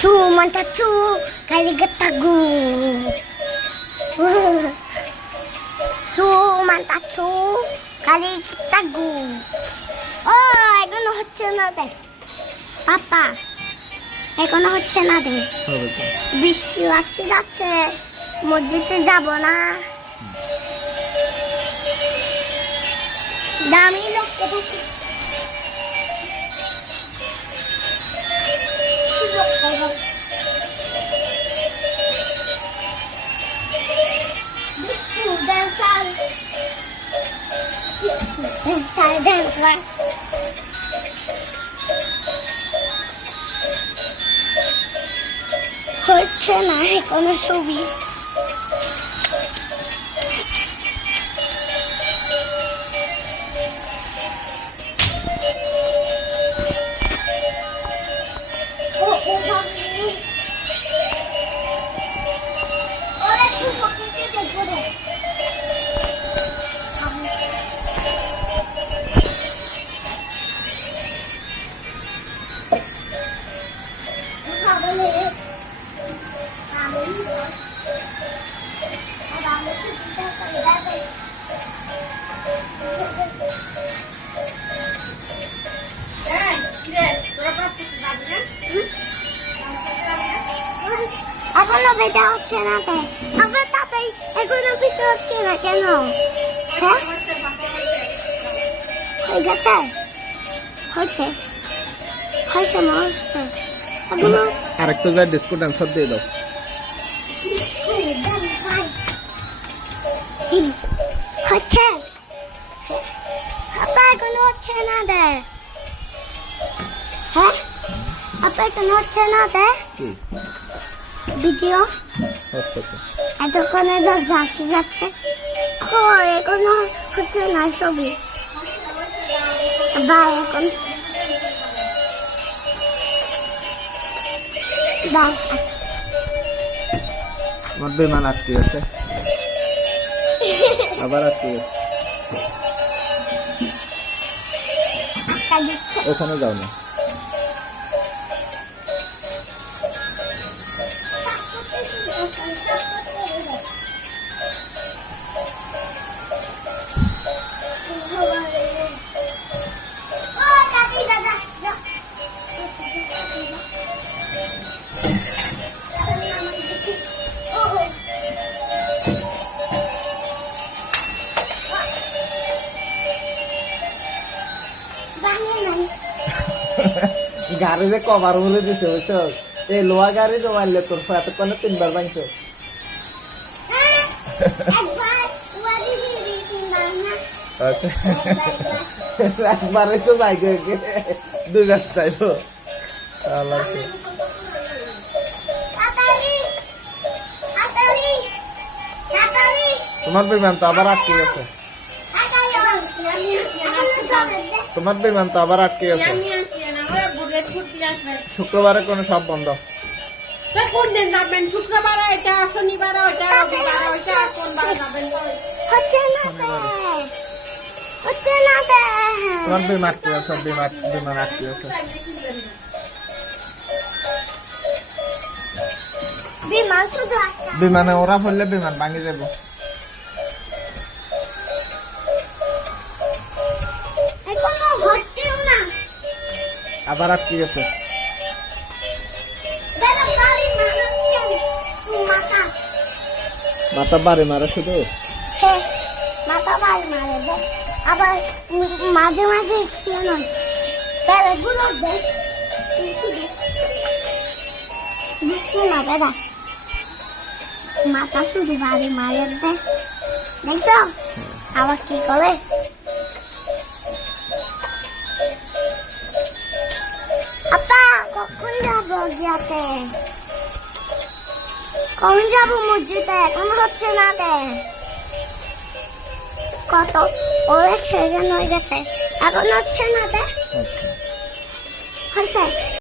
Su manta su kaligatagu. Su manta su kaligatagu. এখনো হচ্ছে না দে পাপা, এখনো হচ্ছে না দে। বৃষ্টি যাচ্ছে, মসজিদে যাব না। দামি লোককে দেখি হচ্ছে না কোনো ছবি। এখনো বেটা হচ্ছে না তাই আবার তাতেই এখনো পিঠে হচ্ছে না কেন? হ্যাঁ হয়ে গেছে, হয়েছে হয়েছে মরছে। এখনো আরেকটু যা ডিস্কো ডান্সার দিয়ে দাও। হচ্ছে আপা এখনো হচ্ছে না দে। হ্যাঁ আপা এখনো হচ্ছে না দে ভিডিও। আচ্ছা তো এতক্ষণে আসে যাচ্ছে, এখনো হচ্ছে না ছবি। বা এখন আমার বিমান আটকে আছে, আবার আটকে আছে। ওখানে যাও না। গাড়িতে কভার বলে দিছে বুঝছ, এই লোহা গাড়ি মারলে তোর এতক্ষণে 3 বার ভাঙছো। একবারে তো যাই 2 বার চাইবো। তোমার বিমান তো আবার আটকে গেছে, তোমার বিমান তো আবার আটকে গেছে। শুক্রবারে কোনো সব বন্ধ। কোন দিন যাবেন? শুক্রবার, এটা শনিবার, এটা রবিবার, এটা কোন বার যাবেন? হচ্ছে না হচ্ছে না তোমার বিমান আটকে গেছে, বিমান আটকে গেছে। বিমান শুধু বিমানে ওরা পড়লে বিমান ভাঙে যাবো। এখনো হচ্ছেও না, আবার আটকে গেছে। মাথা বাড়ি মারে শুধু, মাথা বাড়ি মারে দেখ, আবার মাঝে মাঝে এক্সিডেন্ট হয়। প্যারেগুলো দেখ বুঝছি না দাদা, মাথা শুধু বাড়ি মারে দেখ, দেখছ আবার কি করে। আপা কখন যাবো গিয়াতে? কখন যাবো মসজিদে? এখন হচ্ছে না দে। কত অনেক সেকেন্ড হয়ে গেছে, এখন হচ্ছে না দে। হয়েছে